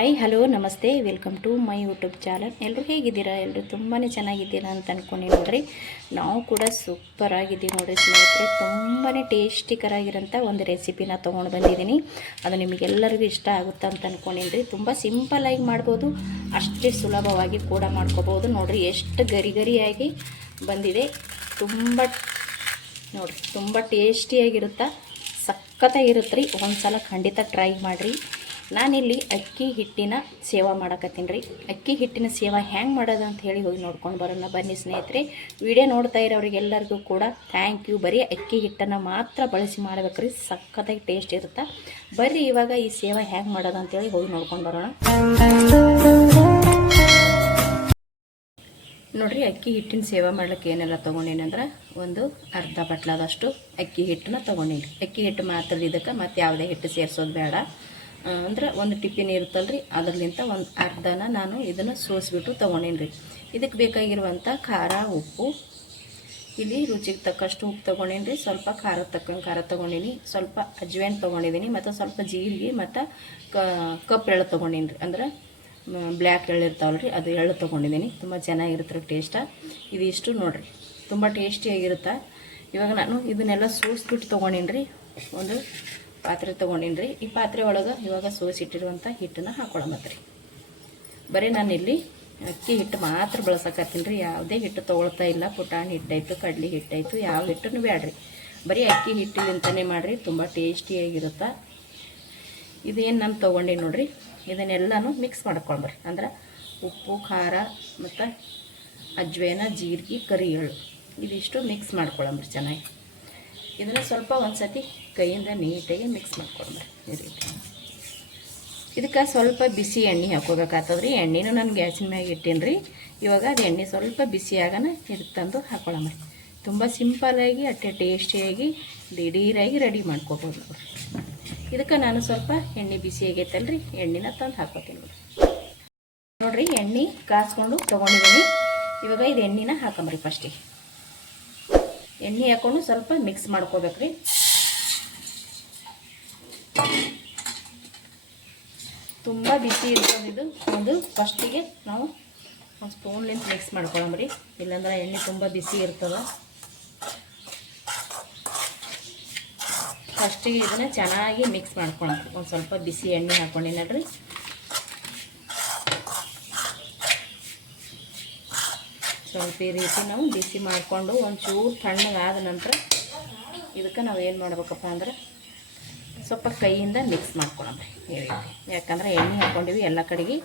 Hi hello ನಮಸ್ತೆ welcome to my YouTube channel. ಎಲ್ಲರೂ ಹೇಗಿದ್ದೀರಾ? ಎಲ್ಲರೂ ತುಂಬಾ ಚೆನ್ನಾಗಿದ್ದೀರಾ ಅಂತ ಅಂದ್ಕೊಂಡು ನೋಡ್ರಿ. ನಾವು ಕೂಡ ಸೂಪರ್ ಆಗಿದ್ದೀವಿ ನೋಡಿರಿ ಸ್ನೇಹಿತರೆ. ತುಂಬಾ ಟೇಸ್ಟಿಕರಾಗಿರೋಂಥ ಒಂದು ರೆಸಿಪಿನ ತೊಗೊಂಡು ಬಂದಿದ್ದೀನಿ. ಅದು ನಿಮಗೆಲ್ಲರಿಗೂ ಇಷ್ಟ ಆಗುತ್ತೆ ಅಂತ ಅಂದ್ಕೊಂಡಿದ್ರಿ. ತುಂಬ ಸಿಂಪಲ್ಲಾಗಿ ಮಾಡ್ಬೋದು, ಅಷ್ಟೇ ಸುಲಭವಾಗಿ ಕೂಡ ಮಾಡ್ಕೋಬೋದು. ನೋಡಿರಿ ಎಷ್ಟು ಗರಿ ಗರಿಯಾಗಿ ಬಂದಿದೆ. ನೋಡಿರಿ ತುಂಬ ಟೇಸ್ಟಿಯಾಗಿರುತ್ತೆ, ಸಖತ್ತಾಗಿರುತ್ತೆ ರೀ. ಒಂದು ಸಲ ಖಂಡಿತ ಟ್ರೈ ಮಾಡಿರಿ. ನಾನಿಲ್ಲಿ ಅಕ್ಕಿ ಹಿಟ್ಟಿನ ಸೇವಾ ಮಾಡಕತ್ತೀನಿ ರೀ. ಅಕ್ಕಿ ಹಿಟ್ಟಿನ ಸೇವಾ ಹೆಂಗೆ ಮಾಡೋದು ಅಂತ ಹೇಳಿ ಹೋಗಿ ನೋಡ್ಕೊಂಡು ಬರೋಣ ಬನ್ನಿ ಸ್ನೇಹಿತರೆ. ವಿಡಿಯೋ ನೋಡ್ತಾ ಇರೋರಿಗೆಲ್ಲರಿಗೂ ಕೂಡ ಥ್ಯಾಂಕ್ ಯು. ಬರೀ ಅಕ್ಕಿ ಹಿಟ್ಟನ್ನು ಮಾತ್ರ ಬಳಸಿ ಮಾಡ್ಬೇಕ್ರಿ, ಸಖತ್ತಾಗಿ ಟೇಸ್ಟ್ ಇರುತ್ತೆ. ಬರ್ರಿ ಇವಾಗ ಈ ಸೇವಾ ಹೆಂಗೆ ಮಾಡೋದು ಅಂತೇಳಿ ಹೋಗಿ ನೋಡ್ಕೊಂಡು ಬರೋಣ. ನೋಡಿರಿ, ಅಕ್ಕಿ ಹಿಟ್ಟಿನ ಸೇವಾ ಮಾಡ್ಲಿಕ್ಕೆ ಏನೆಲ್ಲ ತೊಗೊಂಡೇನಂದ್ರೆ ಒಂದು ಅರ್ಧ ಬಟ್ಲಾದಷ್ಟು ಅಕ್ಕಿ ಹಿಟ್ಟನ್ನ ತೊಗೊಂಡೇನಿ. ಅಕ್ಕಿ ಹಿಟ್ಟು ಮಾತ್ರ ಇದಕ್ಕೆ ಮತ್ತು ಯಾವುದೇ ಹಿಟ್ಟು ಸೇರಿಸೋದು ಬೇಡ. ಅಂದ್ರೆ ಒಂದು ಟಿಫಿನ್ ಇರುತ್ತಲ್ರಿ, ಅದರಲ್ಲಿಂತ ಒಂದು ಅರ್ಧನ ನಾನು ಇದನ್ನು ಸೋಸಿಬಿಟ್ಟು ತೊಗೊಂಡೇನಿ ರೀ. ಇದಕ್ಕೆ ಬೇಕಾಗಿರುವಂಥ ಖಾರ, ಉಪ್ಪು, ಇಲ್ಲಿ ರುಚಿಗೆ ತಕ್ಕಷ್ಟು ಉಪ್ಪು ತೊಗೊಂಡೇನಿ ರೀ. ಸ್ವಲ್ಪ ಖಾರ ತಕ್ಕಂಗೆ ಖಾರ ತೊಗೊಂಡೀನಿ, ಸ್ವಲ್ಪ ಅಜ್ವಾಯಿನ್ ತೊಗೊಂಡಿದ್ದೀನಿ, ಮತ್ತು ಸ್ವಲ್ಪ ಜೀರಿಗೆ ಮತ್ತು ಕಪ್ ಎಳ್ಳು ತೊಗೊಂಡೀನಿ ರೀ. ಅಂದ್ರೆ ಬ್ಲ್ಯಾಕ್ ಎಳ್ಳು ಇರ್ತಾವಲ್ರಿ, ಅದು ಎಳ್ಳು ತೊಗೊಂಡಿದ್ದೀನಿ. ತುಂಬ ಚೆನ್ನಾಗಿರುತ್ತೆ ರೀ ಟೇಸ್ಟ. ಇದಿಷ್ಟು ನೋಡಿರಿ, ತುಂಬ ಟೇಸ್ಟಿಯಾಗಿರುತ್ತೆ. ಇವಾಗ ನಾನು ಇದನ್ನೆಲ್ಲ ಸೋಸಿಬಿಟ್ಟು ತೊಗೊಂಡೀನಿ ರೀ. ಒಂದು ಪಾತ್ರೆ ತೊಗೊಂಡೀನಿ ರೀ. ಈ ಪಾತ್ರೆ ಒಳಗೆ ಇವಾಗ ಸೋಸಿಟ್ಟಿರುವಂಥ ಹಿಟ್ಟನ್ನು ಹಾಕೊಳ್ಳೋಮತ್ರಿ. ಬರೀ ನಾನಿಲ್ಲಿ ಅಕ್ಕಿ ಹಿಟ್ಟು ಮಾತ್ರ ಬಳಸಕತ್ತೀನಿ ರೀ. ಯಾವುದೇ ಹಿಟ್ಟು ತೊಗೊಳ್ತಾ ಇಲ್ಲ. ಪುಟಾಣಿ ಹಿಟ್ಟಾಯಿತು, ಕಡ್ಲಿ ಹಿಟ್ಟಾಯಿತು, ಯಾವ ಹಿಟ್ಟನ್ನು ಬೇಡ್ರಿ. ಬರೀ ಅಕ್ಕಿ ಹಿಟ್ಟಿಲಿಂತನೇ ಮಾಡಿರಿ, ತುಂಬ ಟೇಸ್ಟಿಯಾಗಿರುತ್ತೆ. ಇದೇನು ನಾನು ತೊಗೊಂಡೀನಿ ನೋಡಿರಿ. ಇದನ್ನೆಲ್ಲನೂ ಮಿಕ್ಸ್ ಮಾಡ್ಕೊಳ್ಬರ್ರಿ. ಅಂದ್ರೆ ಉಪ್ಪು, ಖಾರ ಮತ್ತು ಅಜ್ವಾಯಿನ, ಜೀರಿಗೆ, ಕರಿ ಎಳ್ಳು ಇದಿಷ್ಟು ಮಿಕ್ಸ್ ಮಾಡ್ಕೊಳ್ಳಂಬ್ರಿ ಚೆನ್ನಾಗಿ. ಇದನ್ನು ಸ್ವಲ್ಪ ಒಂದು ಸತಿ ಕೈಯಿಂದ ನೀಟಾಗಿ ಮಿಕ್ಸ್ ಮಾಡ್ಕೊಳ್ಬರ್ರಿ ಈ ರೀತಿ. ಇದಕ್ಕೆ ಸ್ವಲ್ಪ ಬಿಸಿ ಎಣ್ಣೆ ಹಾಕೋಬೇಕಾಗ್ತದೆ ರೀ. ಎಣ್ಣೆನೂ ನಾನು ಗ್ಯಾಸಿನ ಮ್ಯಾಗ ಇಟ್ಟೀನಿ ರೀ. ಇವಾಗ ಅದು ಎಣ್ಣೆ ಸ್ವಲ್ಪ ಬಿಸಿ ಆಗೋಣ ಇದಕ್ಕೆ ತಂದು ಹಾಕೊಳ್ಳಂಬ್ರಿ. ತುಂಬ ಸಿಂಪಲ್ಲಾಗಿ ಅಷ್ಟೇ ಟೇಸ್ಟಿಯಾಗಿ ದಿಢೀರಾಗಿ ರೆಡಿ ಮಾಡ್ಕೋಬೋದು ನೋಡಿರಿ. ಇದಕ್ಕೆ ನಾನು ಸ್ವಲ್ಪ ಎಣ್ಣೆ ಬಿಸಿ ಆಗೈತಲ್ರಿ, ಎಣ್ಣೆನ ತಂದು ಹಾಕೋತೀನಿ ನೋಡಿರಿ. ಎಣ್ಣೆ ಕಾಸ್ಕೊಂಡು ತೊಗೊಂಡಿದ್ದೀನಿ. ಇವಾಗ ಇದು ಎಣ್ಣೆನ ಹಾಕೊಂಬ್ರಿ. ಫಸ್ಟಿಗೆ ಎಣ್ಣೆ ಹಾಕ್ಕೊಂಡು ಸ್ವಲ್ಪ ಮಿಕ್ಸ್ ಮಾಡ್ಕೋಬೇಕ್ರಿ. ತುಂಬ ಬಿಸಿ ಇರ್ತದೆ ಇದು. ಒಂದು ಫಸ್ಟಿಗೆ ನಾವು ಒಂದು ಸ್ಪೂನ್ಲಿಂದ ಮಿಕ್ಸ್ ಮಾಡ್ಕೊಳ್ಳಂಬ್ರಿ, ಇಲ್ಲಾಂದ್ರೆ ಎಣ್ಣೆ ತುಂಬ ಬಿಸಿ ಇರ್ತದೆ. ಫಸ್ಟಿಗೆ ಇದನ್ನು ಚೆನ್ನಾಗಿ ಮಿಕ್ಸ್ ಮಾಡ್ಕೊಳ್ಳೋಣ. ಒಂದು ಸ್ವಲ್ಪ ಬಿಸಿ ಎಣ್ಣೆ ಹಾಕ್ಕೊಂಡಿನಲ್ರಿ. ಸ್ವಲ್ಪ ಈ ರೀತಿ ನಾವು ಬಿಸಿ ಮಾಡಿಕೊಂಡು ಒಂಚೂರು ತಣ್ಣಗಾದ ನಂತರ ಇದಕ್ಕೆ ನಾವು ಏನು ಮಾಡ್ಬೇಕಪ್ಪ ಅಂದ್ರೆ ಸ್ವಲ್ಪ ಕೈಯಿಂದ ಮಿಕ್ಸ್ ಮಾಡ್ಕೊಳ್ಳೋಣ ಈ ರೀತಿ. ಯಾಕಂದ್ರೆ ಎಣ್ಣೆ ಹಾಕ್ಕೊಂಡಿವಿ, ಎಲ್ಲ ಕಡೆಗೆ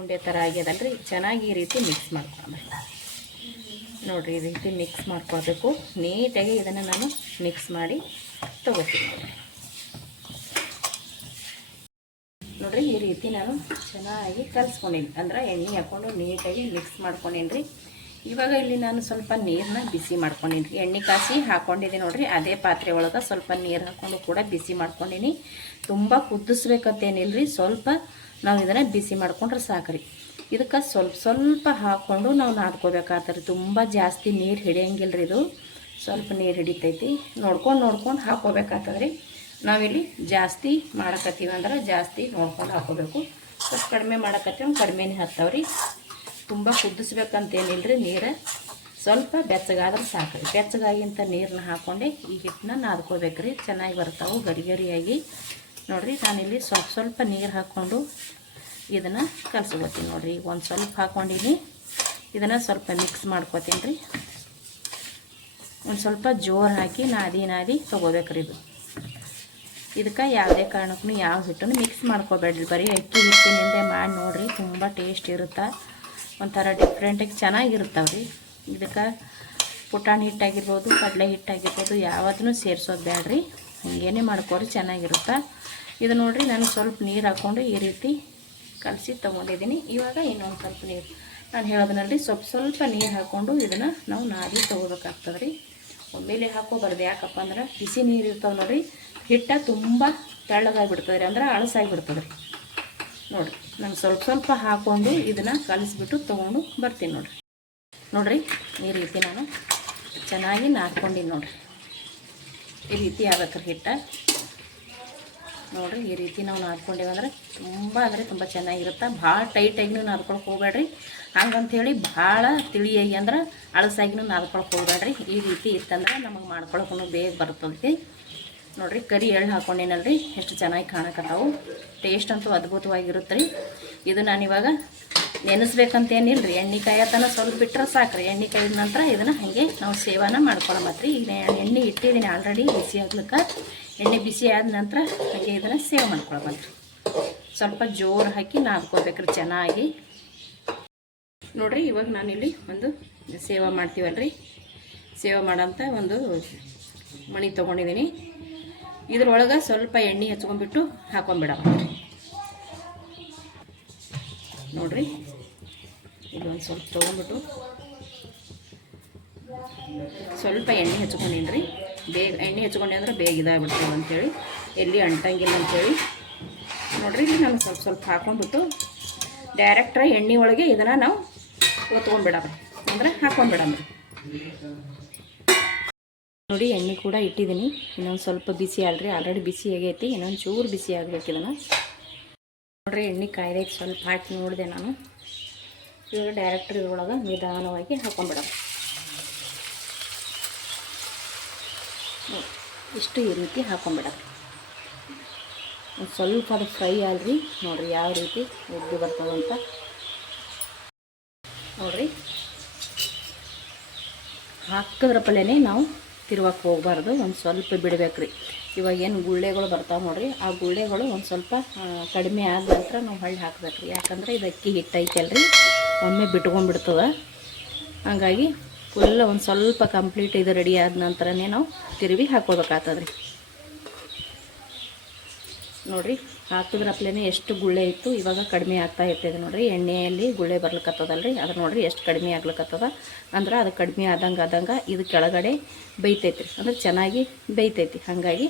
ಉಂಡೆ ಥರ ಆಗ್ಯದಲ್ರಿ. ಚೆನ್ನಾಗಿ ಈ ರೀತಿ ಮಿಕ್ಸ್ ಮಾಡ್ಕೊಳ್ಳೋಣ ನೋಡಿರಿ. ಈ ರೀತಿ ಮಿಕ್ಸ್ ಮಾಡ್ಕೊಳ್ಬೇಕು ನೀಟಾಗಿ. ಇದನ್ನು ನಾನು ಮಿಕ್ಸ್ ಮಾಡಿ ತೊಗೋತೀನಿ ನೋಡಿರಿ. ಈ ರೀತಿ ನಾನು ಚೆನ್ನಾಗಿ ಕಲಿಸ್ಕೊಂಡೀನಿ. ಅಂದ್ರೆ ಎಣ್ಣೆ ಹಾಕ್ಕೊಂಡು ನೀಟಾಗಿ ಮಿಕ್ಸ್ ಮಾಡ್ಕೊಂಡೀನಿ ರೀ. ಇವಾಗ ಇಲ್ಲಿ ನಾನು ಸ್ವಲ್ಪ ನೀರನ್ನ ಬಿಸಿ ಮಾಡ್ಕೊಂಡೀನಿ ರೀ. ಎಣ್ಣೆ ಕಾಸಿ ಹಾಕ್ಕೊಂಡಿದ್ದೀನಿ ನೋಡಿರಿ. ಅದೇ ಪಾತ್ರೆ ಒಳಗೆ ಸ್ವಲ್ಪ ನೀರು ಹಾಕ್ಕೊಂಡು ಕೂಡ ಬಿಸಿ ಮಾಡ್ಕೊಂಡೀನಿ. ತುಂಬ ಕುದಿಸ್ಬೇಕಂತೇನಿಲ್ಲ ರೀ, ಸ್ವಲ್ಪ ನಾವು ಇದನ್ನು ಬಿಸಿ ಮಾಡ್ಕೊಂಡ್ರೆ ಸಾಕ್ರಿ. ಇದಕ್ಕೆ ಸ್ವಲ್ಪ ಹಾಕ್ಕೊಂಡು ನಾವು ನಾದ್ಕೋಬೇಕಾಗ್ತದೆ. ತುಂಬ ಜಾಸ್ತಿ ನೀರು ಹಿಡಿಯಂಗಿಲ್ಲ ರೀ. ಇದು ಸ್ವಲ್ಪ ನೀರು ಹಿಡಿತೈತಿ. ನೋಡ್ಕೊಂಡು ಹಾಕ್ಕೋಬೇಕಾಗ್ತದೆ ರೀ. ನಾವಿಲ್ಲಿ ಜಾಸ್ತಿ ಮಾಡಕತ್ತೀವಿ ಅಂದ್ರೆ ಜಾಸ್ತಿ ನೋಡ್ಕೊಂಡು ಹಾಕೋಬೇಕು. ಸ್ವಲ್ಪ ಕಡಿಮೆ ಮಾಡಕತ್ತೀವಿ ಕಡಿಮೆನೇ ಹಾಕ್ತಾವ್ರಿ. ತುಂಬ ಕುದಿಸ್ಬೇಕಂತೇನಿಲ್ಲ ರೀ. ನೀರು ಸ್ವಲ್ಪ ಬೆಚ್ಚಗಾದ್ರೆ ಸಾಕ್ರಿ. ಬೆಚ್ಚಗಾಗಿಂತ ನೀರನ್ನ ಹಾಕ್ಕೊಂಡೆ ಈ ಹಿಟ್ಟನ್ನ ನಾದ್ಕೋಬೇಕ್ರಿ. ಚೆನ್ನಾಗಿ ಬರ್ತಾವೆ ಗರಿ ಗರಿಯಾಗಿ ನೋಡಿರಿ. ನಾನಿಲ್ಲಿ ಸ್ವಲ್ಪ ನೀರು ಹಾಕ್ಕೊಂಡು ಇದನ್ನು ಕಲಸ್ಕೋತೀನಿ ನೋಡಿರಿ. ಒಂದು ಸ್ವಲ್ಪ ಹಾಕ್ಕೊಂಡಿನಿ. ಇದನ್ನು ಸ್ವಲ್ಪ ಮಿಕ್ಸ್ ಮಾಡ್ಕೋತೀನಿ ರೀ. ಒಂದು ಸ್ವಲ್ಪ ಜೋರು ಹಾಕಿ ನಾದಿ ತೊಗೋಬೇಕ್ರಿ. ಇದಕ್ಕೆ ಯಾವುದೇ ಕಾರಣಕ್ಕೂ ಯಾವ ಹಿಟ್ಟನ್ನು ಮಿಕ್ಸ್ ಮಾಡ್ಕೋಬೇಡ್ರಿ. ಬರೀ ಅಕ್ಕಿ ಹಿಟ್ಟಿನಿಂದ ಮಾಡಿ ನೋಡಿರಿ, ತುಂಬ ಟೇಸ್ಟ್ ಇರುತ್ತೆ. ಒಂಥರ ಡಿಫ್ರೆಂಟಾಗಿ ಚೆನ್ನಾಗಿರ್ತಾವೆ ರೀ. ಇದಕ್ಕೆ ಪುಟಾಣಿ ಹಿಟ್ಟಾಗಿರ್ಬೋದು, ಕಡಲೆ ಹಿಟ್ಟಾಗಿರ್ಬೋದು, ಯಾವುದನ್ನು ಸೇರಿಸೋದು ಬೇಡ್ರಿ. ಹಿಂಗೇನೆ ಮಾಡ್ಕೊರಿ, ಚೆನ್ನಾಗಿರುತ್ತೆ ಇದು ನೋಡಿರಿ. ನಾನು ಸ್ವಲ್ಪ ನೀರು ಹಾಕ್ಕೊಂಡು ಈ ರೀತಿ ಕಲಸಿ ತೊಗೊಂಡಿದ್ದೀನಿ. ಇವಾಗ ಇನ್ನೊಂದು ಸ್ವಲ್ಪ ನೀರು ನಾನು ಹೇಳೋದನ್ನಲ್ಲಿ ಸ್ವಲ್ಪ ನೀರು ಹಾಕ್ಕೊಂಡು ಇದನ್ನು ನಾವು ನಾದಿ ತೊಗೋಬೇಕಾಗ್ತದೆ ರೀ. ಒಮ್ಮೆಲೆ ಹಾಕೋಬಾರ್ದು. ಯಾಕಪ್ಪ ಅಂದ್ರೆ ಬಿಸಿ ನೀರು ಇರ್ತಾವೆ ನೋಡಿರಿ, ಹಿಟ್ಟ ತುಂಬ ತೆಳ್ಳಗಾಗಿಬಿಡ್ತದೆ ರೀ. ಅಂದ್ರೆ ಅಳಸಾಗಿಬಿಡ್ತದೆ ರೀ. ನೋಡಿರಿ, ನಾನು ಸ್ವಲ್ಪ ಹಾಕ್ಕೊಂಡು ಇದನ್ನು ಕಲಿಸ್ಬಿಟ್ಟು ತೊಗೊಂಡು ಬರ್ತೀನಿ ನೋಡಿರಿ. ಈ ರೀತಿ ನಾನು ಚೆನ್ನಾಗಿ ನಾದ್ಕೊಂಡಿನಿ ನೋಡಿರಿ. ಈ ರೀತಿ ಆಗ್ಬೇಕ್ರಿ ಹಿಟ್ಟ. ನೋಡಿರಿ ಈ ರೀತಿ ನಾವು ನಾದ್ಕೊಂಡೇವೆ ಅಂದರೆ ತುಂಬ ಚೆನ್ನಾಗಿರುತ್ತೆ. ಭಾಳ ಟೈಟಾಗಿನೂ ನಾದ್ಕೊಳಕ್ಕೆ ಹೋಗ್ಬೇಡ್ರಿ, ಹಂಗಂಥೇಳಿ ಭಾಳ ತಿಳಿಯಾಗಿ ಅಂದ್ರೆ ಅಳಸಾಗಿನೂ ನಾದ್ಕೊಳಕ್ಕೆ ಹೋಗ್ಬೇಡ್ರಿ. ಈ ರೀತಿ ಇತ್ತಂದ್ರೆ ನಮಗೆ ಮಾಡ್ಕೊಳಕ್ಕೂ ಬೇಗ ಬರ್ತದೆ. ನೋಡಿರಿ ಕರಿ ಎಳ್ಳು ಹಾಕ್ಕೊಂಡೇನಲ್ರಿ, ಎಷ್ಟು ಚೆನ್ನಾಗಿ ಕಾಣಕತ್ತಾವು. ಟೇಸ್ಟ್ ಅಂತೂ ಅದ್ಭುತವಾಗಿರುತ್ತೆ ರೀ. ಇದು ನಾನಿವಾಗ ನೆನೆಸ್ಬೇಕಂತೇನಿಲ್ಲ ರೀ, ಎಣ್ಣೆ ಕಾಯತನ ಸ್ವಲ್ಪ ಬಿಟ್ಟರೆ ಸಾಕು ರೀ. ಎಣ್ಣೆ ಕಾಯಿದ ನಂತರ ಇದನ್ನು ಹಾಗೆ ನಾವು ಸೇವನ ಮಾಡ್ಕೊಳಮತ್ರಿ. ಈಗ ಎಣ್ಣೆ ಇಟ್ಟಿದ್ದೀನಿ ಆಲ್ರೆಡಿ ಬಿಸಿ ಆಗ್ಲಿಕ್ಕೆ. ಎಣ್ಣೆ ಬಿಸಿ ಆದ ನಂತರ ಹಾಗೆ ಇದನ್ನು ಸೇವ್ ಮಾಡ್ಕೊಳಮತ್ರಿ. ಸ್ವಲ್ಪ ಜೋರು ಹಾಕಿ ನಾದ್ಕೋಬೇಕ್ರಿ ಚೆನ್ನಾಗಿ. ನೋಡಿರಿ ಇವಾಗ ನಾನಿಲ್ಲಿ ಒಂದು ಸೇವ ಮಾಡ್ತೀವಲ್ರಿ, ಸೇವ ಮಾಡೋಂಥ ಒಂದು ಮಣಿ ತೊಗೊಂಡಿದ್ದೀನಿ. ಇದ್ರೊಳಗೆ ಸ್ವಲ್ಪ ಎಣ್ಣೆ ಹಚ್ಕೊಂಡ್ಬಿಟ್ಟು ಹಾಕೊಂಡ್ಬಿಡಮತ್ರಿ. ನೋಡಿರಿ ಇದೊಂದು ಸ್ವಲ್ಪ ತೊಗೊಂಡ್ಬಿಟ್ಟು ಸ್ವಲ್ಪ ಎಣ್ಣೆ ಹಚ್ಕೊಂಡಿನಿ ರೀ. ಬೇಗ ಎಣ್ಣೆ ಹಚ್ಕೊಂಡೆ ಅಂದ್ರೆ ಬೇಗ ಇದಾಗ್ಬಿಡ್ತೀವಿ ಅಂಥೇಳಿ, ಎಲ್ಲಿ ಅಂಟಂಗಿಲ್ಲ ಅಂಥೇಳಿ. ನೋಡಿರಿ ಇಲ್ಲಿ ನಾನು ಸ್ವಲ್ಪ ಹಾಕೊಂಡ್ಬಿಟ್ಟು ಡೈರೆಕ್ಟ್ರ ಎಣ್ಣೆ ಒಳಗೆ ಇದನ್ನು ನಾವು ಒತ್ಕೊಂಡ್ಬಿಡಮ್ರಿ, ಅಂದ್ರೆ ಹಾಕೊಂಡ್ಬಿಡಮ್ರಿ. ನೋಡಿ ಎಣ್ಣೆ ಕೂಡ ಇಟ್ಟಿದ್ದೀನಿ, ಇನ್ನೊಂದು ಸ್ವಲ್ಪ ಬಿಸಿ ಅಲ್ರಿ, ಆಲ್ರೆಡಿ ಬಿಸಿ ಆಗೈತಿ, ಇನ್ನೊಂದು ಚೂರು ಬಿಸಿ ಆಗ್ಬೇಕು ಇದನ್ನು. ನೋಡಿರಿ ಎಣ್ಣೆ ಕಾಯ್ದೈತಿ, ಸ್ವಲ್ಪ ಹಾಕಿ ನೋಡಿದೆ ನಾನು. ಇವಾಗ ಡೈರೆಕ್ಟ್ರ್ ಇದ್ರೊಳಗೆ ನಿಧಾನವಾಗಿ ಹಾಕೊಂಡ್ಬಿಡೋದು. ಇಷ್ಟು ಈ ರೀತಿ ಹಾಕೊಂಡ್ಬಿಡೋದು. ಒಂದು ಸ್ವಲ್ಪ ಅದು ಫ್ರೈ ಅಲ್ರಿ, ನೋಡಿರಿ ಯಾವ ರೀತಿ ಉದ್ದು ಬರ್ತದಂತ. ನೋಡಿರಿ ಹಾಕಿದ್ರ ಪಲ್ಯನೇ ನಾವು ತಿರುವಕ್ಕೆ ಹೋಗ್ಬಾರ್ದು, ಒಂದು ಸ್ವಲ್ಪ ಬಿಡಬೇಕ್ರಿ. ಇವಾಗ ಏನು ಗುಳ್ಳೆಗಳು ಬರ್ತಾವೆ ನೋಡಿರಿ, ಆ ಗುಳ್ಳೆಗಳು ಒಂದು ಸ್ವಲ್ಪ ಕಡಿಮೆ ಆದ ನಂತರ ನಾವು ಹೊಳ್ಳಿ ಹಾಕ್ಬೇಕ್ರಿ. ಯಾಕಂದರೆ ಇದು ಅಕ್ಕಿ ಹಿಟ್ಟು ಐತಲ್ರಿ, ಒಮ್ಮೆ ಬಿಟ್ಕೊಂಡ್ಬಿಡ್ತದೆ. ಹಾಗಾಗಿ ಫುಲ್ ಒಂದು ಸ್ವಲ್ಪ ಕಂಪ್ಲೀಟ್ ಇದು ರೆಡಿ ಆದ ನಂತರನೇ ನಾವು ತಿರುವಿ ಹಾಕೋಬೇಕಾಗ್ತದ್ರಿ. ನೋಡಿರಿ ಹಾಕಿದ್ರಪ್ಲೇ ಎಷ್ಟು ಗುಳ್ಳೆ ಇತ್ತು, ಇವಾಗ ಕಡಿಮೆ ಆಗ್ತಾ ಇರ್ತದೆ. ನೋಡಿರಿ ಎಣ್ಣೆಯಲ್ಲಿ ಗುಳ್ಳೆ ಬರ್ಲಿಕ್ಕತ್ತದಲ್ರಿ, ಅದು ನೋಡಿರಿ ಎಷ್ಟು ಕಡಿಮೆ ಆಗ್ಲಿಕ್ಕತ್ತದ. ಅಂದ್ರೆ ಅದು ಕಡಿಮೆ ಆದಂಗೆ ಇದು ಕೆಳಗಡೆ ಬೇಯ್ತೈತಿ, ಅಂದ್ರೆ ಚೆನ್ನಾಗಿ ಬೇಯ್ತೈತಿ. ಹಾಗಾಗಿ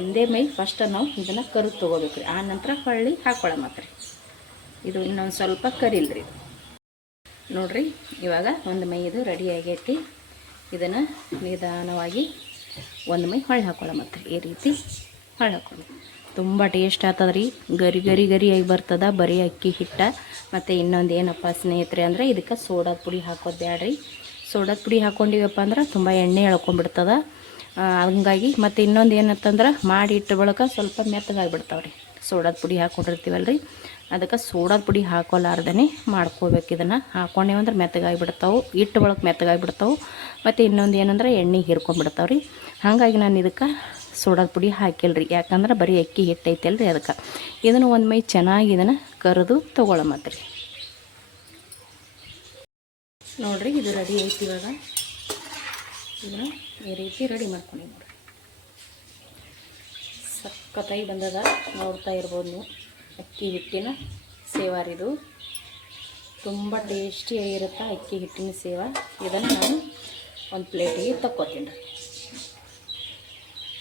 ಒಂದೇ ಮೈ ಫಸ್ಟ್ ನಾವು ಇದನ್ನು ಕರು ತೊಗೋಬೇಕ್ರಿ, ಆ ನಂತರ ಹೊಳ್ಳಿ ಹಾಕ್ಕೊಳಮತ್ರಿ. ಇದು ಇನ್ನೊಂದು ಸ್ವಲ್ಪ ಕರಿಲ್ರಿ. ನೋಡಿರಿ ಇವಾಗ ಒಂದು ಮೈ ಇದು ರೆಡಿ ಆಗೈತಿ. ಇದನ್ನು ನಿಧಾನವಾಗಿ ಒಂದು ಮೈ ಹೊಳ್ಳಿ ಹಾಕ್ಕೊಳಮತ್ರಿ. ಈ ರೀತಿ ಹೊಳ್ಳಿ ಹಾಕ್ಕೊಳ್ಳಿ, ತುಂಬ ಟೇಸ್ಟ್ ಆಗ್ತದೆ ರೀ. ಗರಿಯಾಗಿ ಬರ್ತದೆ ಬರೀ ಅಕ್ಕಿ ಹಿಟ್ಟ. ಮತ್ತು ಇನ್ನೊಂದು ಏನಪ್ಪ ಸ್ನೇಹಿತರೆ ಅಂದರೆ ಇದಕ್ಕೆ ಸೋಡಾದ ಪುಡಿ ಹಾಕೋದು ಬ್ಯಾಡ್ರಿ. ಸೋಡಾದ ಪುಡಿ ಹಾಕ್ಕೊಂಡಿವಪ್ಪ ಅಂದ್ರೆ ತುಂಬ ಎಣ್ಣೆ ಎಳ್ಕೊಂಡ್ಬಿಡ್ತದೆ. ಹಂಗಾಗಿ ಮತ್ತು ಇನ್ನೊಂದು ಏನಂತಂದ್ರೆ ಮಾಡಿ ಇಟ್ಟು ಬಳಕ ಸ್ವಲ್ಪ ಮೆತ್ತಗಾಗಿಬಿಡ್ತಾವೆ ರೀ. ಸೋಡಾದ ಪುಡಿ ಹಾಕ್ಕೊಂಡಿರ್ತೀವಲ್ರಿ, ಅದಕ್ಕೆ ಸೋಡಾದ ಪುಡಿ ಹಾಕೋಲಾರ್ದೇ ಮಾಡ್ಕೋಬೇಕು. ಇದನ್ನು ಹಾಕ್ಕೊಂಡೇವಂದ್ರೆ ಮೆತ್ತಗಾಗಿಬಿಡ್ತಾವೆ, ಇಟ್ಟು ಬಳಕ ಮೆತ್ತಗಾಗಿಬಿಡ್ತಾವೆ. ಮತ್ತು ಇನ್ನೊಂದು ಏನಂದ್ರೆ ಎಣ್ಣೆ ಹೀರ್ಕೊಂಡ್ಬಿಡ್ತಾವೆ ರೀ. ಹಾಗಾಗಿ ನಾನು ಇದಕ್ಕೆ ಸೋಡಾದ ಪುಡಿ ಹಾಕಿಲ್ರಿ, ಯಾಕಂದ್ರೆ ಬರೀ ಅಕ್ಕಿ ಹಿಟ್ಟು ಐತಲ್ರಿ, ಅದಕ್ಕೆ. ಇದನ್ನು ಒಂದು ಮೈ ಚೆನ್ನಾಗಿ ಇದನ್ನು ಕರೆದು ತೊಗೊಳಮತ್ರಿ. ನೋಡಿರಿ ಇದು ರೆಡಿ ಐತಿ. ಇವಾಗ ಇದನ್ನು ಈ ರೀತಿ ರೆಡಿ ಮಾಡ್ಕೊಂಡು ನೋಡಿರಿ, ಸಖತ್ತಾಗಿ ಬಂದದ. ನೋಡ್ತಾ ಇರ್ಬೋದು ನೀವು, ಅಕ್ಕಿ ಹಿಟ್ಟಿನ ಸೇವಾರಿದು ತುಂಬ ಟೇಸ್ಟಿಯಾಗಿರುತ್ತೆ. ಅಕ್ಕಿ ಹಿಟ್ಟಿನ ಸೇವ. ಇದನ್ನು ನಾನು ಒಂದು ಪ್ಲೇಟಿಗೆ ತಕ್ಕೋತೀನಿ ರೀ.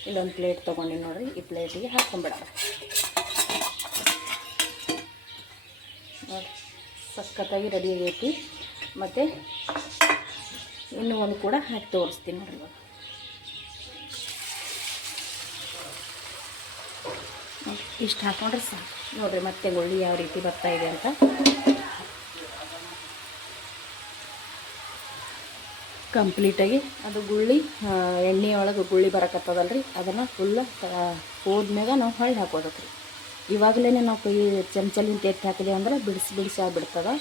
ಇಲ್ಲೊಂದು ಪ್ಲೇಟ್ ತೊಗೊಂಡು ನೋಡಿರಿ, ಈ ಪ್ಲೇಟಿಗೆ ಹಾಕ್ಕೊಂಬಿಡ ನೋಡಿ, ಸಖತ್ತಾಗಿ ರೆಡಿ ಆಗೈತಿ. ಮತ್ತು ಇನ್ನೂ ಒಂದು ಕೂಡ ಹಾಕಿ ತೋರಿಸ್ತೀನಿ ನೋಡಿರಿ. ಇವಾಗ ಇಷ್ಟು ಹಾಕ್ಕೊಂಡ್ರೆ ಸಾಕು. ನೋಡಿರಿ ಮತ್ತೆ ಗುಳ್ಳಿ ಯಾವ ರೀತಿ ಬರ್ತಾಯಿದೆ ಅಂತ. ಕಂಪ್ಲೀಟಾಗಿ ಅದು ಗುಳ್ಳಿ ಎಣ್ಣೆಯೊಳಗೆ ಗುಳ್ಳಿ ಬರಕತ್ತದಲ್ರಿ, ಅದನ್ನು ಫುಲ್ಲ ಹೋದ್ಮ್ಯಾಗ ನಾವು ಹೊಳ್ಳಿ ಹಾಕೋದಕ್ಕೆ ರೀ. ಇವಾಗಲೇ ನಾವು ಕೈ ಚಮಚಲಿಂದ ಎತ್ತಿ ಹಾಕಿದೆ ಅಂದ್ರೆ ಬಿಡಿಸಿ ಆಗಿಬಿಡ್ತದೆ.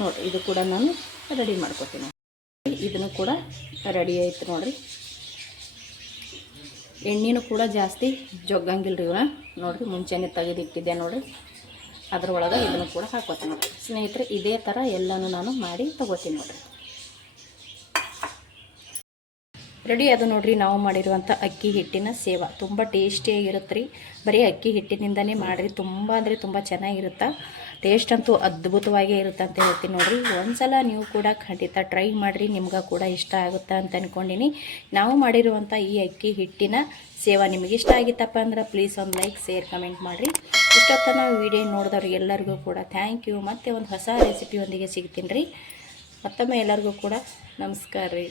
ನೋಡಿರಿ ಇದು ಕೂಡ ನಾನು ರೆಡಿ ಮಾಡ್ಕೊತೀನಿ. ಇದನ್ನು ಕೂಡ ರೆಡಿ ಆಯ್ತು ನೋಡಿರಿ. ಎಣ್ಣೆನೂ ಕೂಡ ಜಾಸ್ತಿ ಜೊಗ್ಗಂಗಿಲ್ಲ ರೀ. ನೋಡಿರಿ ಮುಂಚೆನೇ ತೆಗೆದಿಟ್ಟಿದ್ದೆ ನೋಡಿರಿ, ಅದರೊಳಗೆ ಇದನ್ನು ಕೂಡ ಹಾಕೋತೀನಿ ನೋಡಿರಿ. ಸ್ನೇಹಿತರೆ ಇದೇ ಥರ ಎಲ್ಲನೂ ನಾನು ಮಾಡಿ ತಗೋತೀನಿ ನೋಡಿರಿ. ರೆಡಿ ಅದು ನೋಡಿರಿ ನಾವು ಮಾಡಿರುವಂಥ ಅಕ್ಕಿ ಹಿಟ್ಟಿನ ಸೇವಾ. ತುಂಬ ಟೇಸ್ಟಿಯಾಗಿರುತ್ತೆ ರೀ. ಬರೀ ಅಕ್ಕಿ ಹಿಟ್ಟಿನಿಂದನೇ ಮಾಡಿರಿ, ತುಂಬ ಅಂದರೆ ತುಂಬ ಚೆನ್ನಾಗಿರುತ್ತೆ. ಟೇಸ್ಟ್ ಅಂತೂ ಅದ್ಭುತವಾಗೇ ಇರುತ್ತೆ ಅಂತ ಹೇಳ್ತೀನಿ ನೋಡಿರಿ. ಒಂದ್ಸಲ ನೀವು ಕೂಡ ಖಂಡಿತ ಟ್ರೈ ಮಾಡಿರಿ, ನಿಮ್ಗೆ ಕೂಡ ಇಷ್ಟ ಆಗುತ್ತೆ ಅಂತ ಅಂದ್ಕೊಂಡಿನಿ. ನಾವು ಮಾಡಿರುವಂಥ ಈ ಅಕ್ಕಿ ಹಿಟ್ಟಿನ ಸೇವಾ ನಿಮಗೆ ಇಷ್ಟ ಆಗಿತ್ತಪ್ಪ ಅಂದ್ರೆ ಪ್ಲೀಸ್ ಒಂದು ಲೈಕ್, ಶೇರ್, ಕಮೆಂಟ್ ಮಾಡಿರಿ. ಇಷ್ಟೊತ್ತನ ವಿಡಿಯೋ ನೋಡಿದವ್ರು ಎಲ್ಲರಿಗೂ ಕೂಡ ಥ್ಯಾಂಕ್ ಯು. ಮತ್ತೆ ಒಂದು ಹೊಸ ರೆಸಿಪಿಯೊಂದಿಗೆ ಸಿಗ್ತೀನಿ ರೀ. ಮತ್ತೊಮ್ಮೆ ಎಲ್ಲರಿಗೂ ಕೂಡ ನಮಸ್ಕಾರ ರೀ.